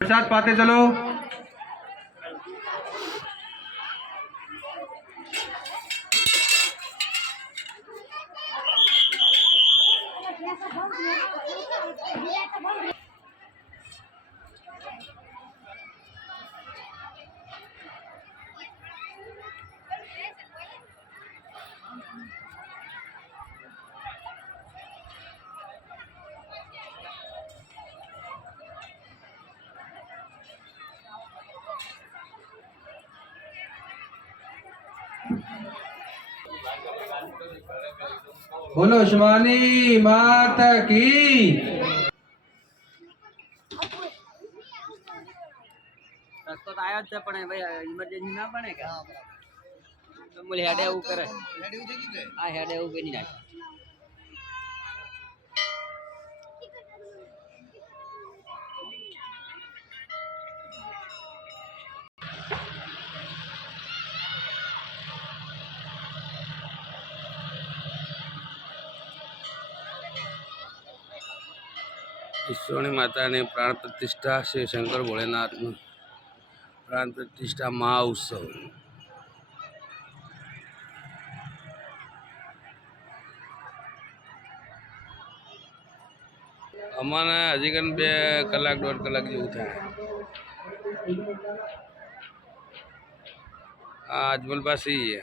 प्रसाद पाते चलो। બોલો શમાની માતા કી? રસ્તો તો આવ્યો જ છે પણ ભાઈ ઇમરજન્સી ના પડે કે? બોલ હેડે એવું કરે. હેડે એવું થઈ ગયું હા હેડે એવું કરી નાખે ઈશ્વરની માતાની પ્રાણ પ્રતિષ્ઠા શ્રી શંકર ભોળેનાથનું પ્રાણ પ્રતિષ્ઠા મહાઉત્સવ અમારે હજી કન બે કલાક દોઢ કલાક જેવું થાય આ અજમલ પાસે ઈ છે.